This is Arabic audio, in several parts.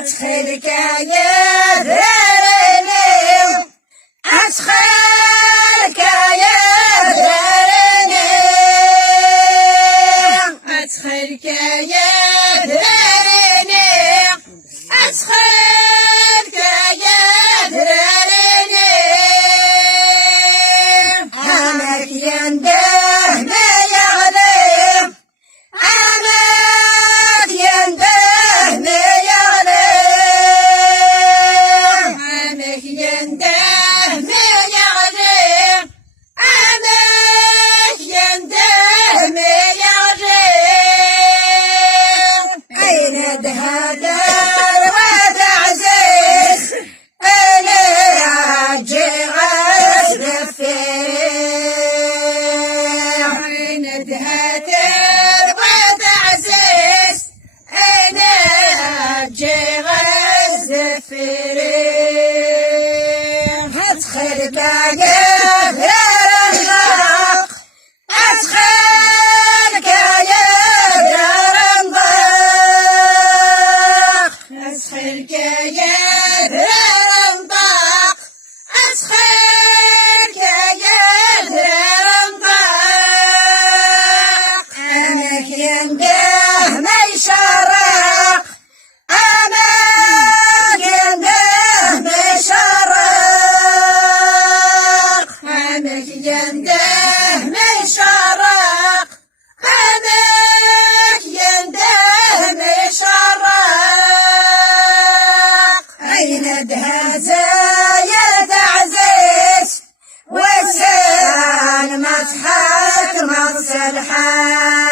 أدخلك يا ذرني أدخلك يا ذرني أدخلك يا ذرني أدخلك يا ذرني أمك ينده ما يغلب أمك ينده ما أدخلك يا درنباق أدخلك يا درنباق أدخلك يا درنباق أدخلك يا درنباق أمك ينده ما يشرق أمك ينده ما يشرق ينده ما يشرق أمك ينده ما يشرق أين دهزايا تعزيز وسان مضحك مغسل حق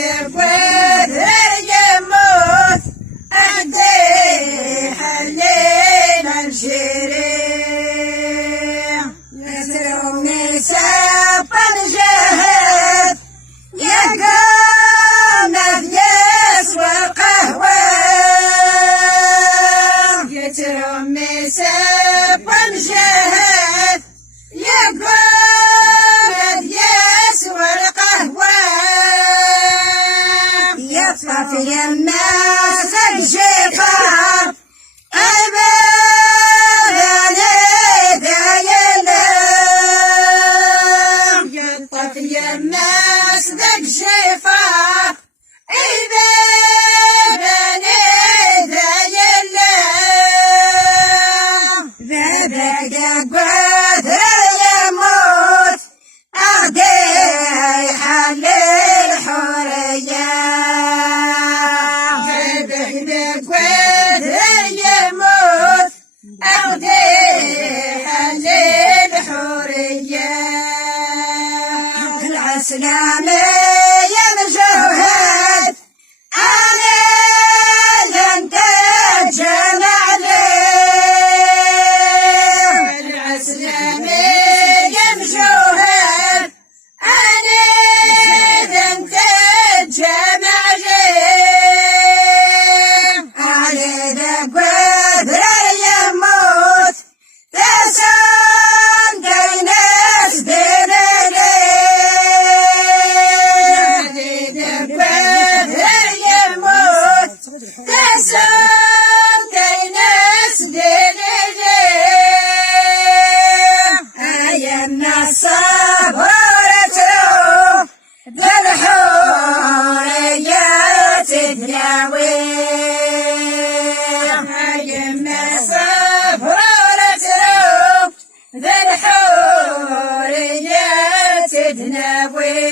يقود يموت أهدي حلينا الشريع يترمي سابا جهد يقوم بيس والقهوة يترمي سابا جهد يقوم بيس والقهوة يطفى في الناس الشيطان الناس ذاك شفاف إذا بني ذا ذاك قد يموت أهدي حل الحرية ذاك قد يموت أهدي حل الحرية العسلامي يا مجهد أنا لن تجمع ليه العسلامي يا مجهد أنا لن تجمع ليه علي ذا قدر يموت تسام ديناس ديني تسام كيناس ديني أي الناس صبرتوا بالحورية تدلاوي أي الناس صبرتوا بالحورية تدلاوي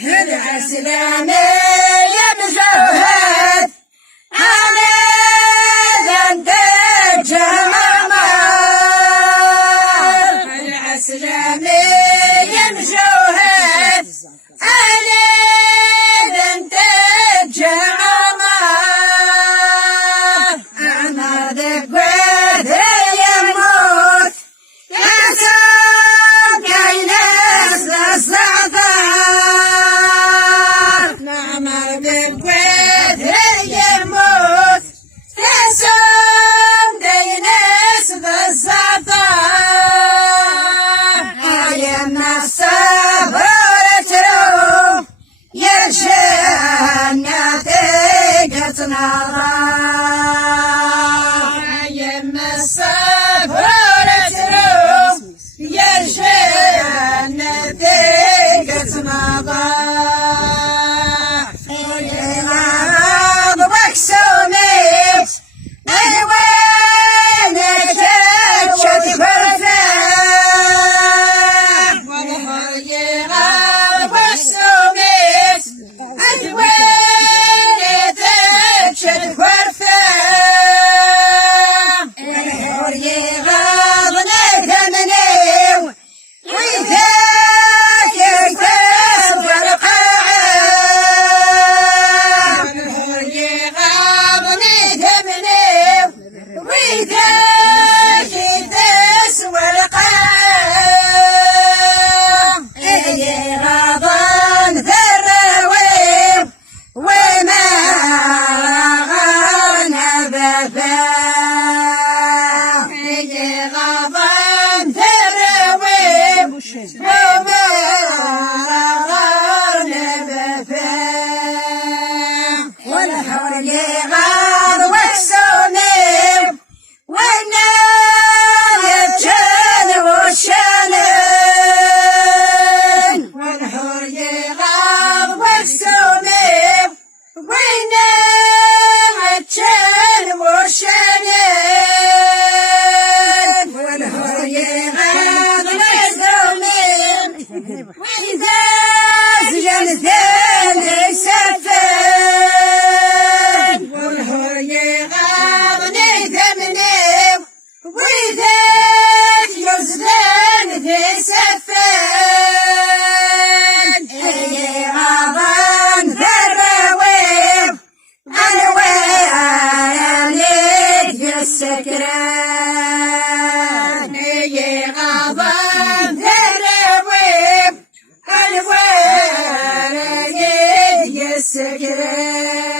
العسلامي يا مجهد أنا ذنب الجمامة العسلامي يا مجهد أنا ذنب الجمامة أنا ذنب يموت يا سام كيناس للصعداء نعم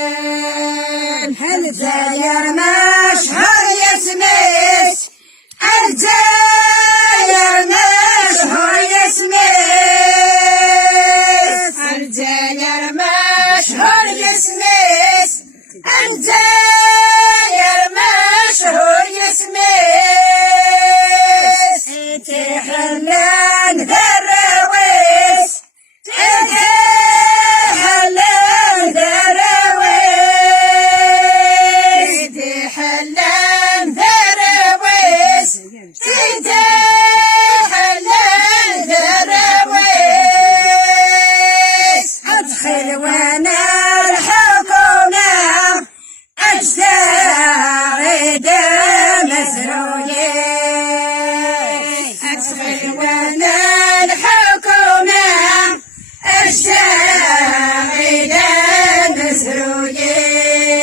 السكرين الجزائر مشهور يسميس الجزائر مشهور يسميس الجزائر مشهور يسميس الجزائر مشهور يسميس تحلان ذرويس تحلان ذرويس تحلان ذرويس تحلان ذرويس ادخل وانا الحكومة أجساد مسرويين ادخل وانا الحكومة أجساد مسرويين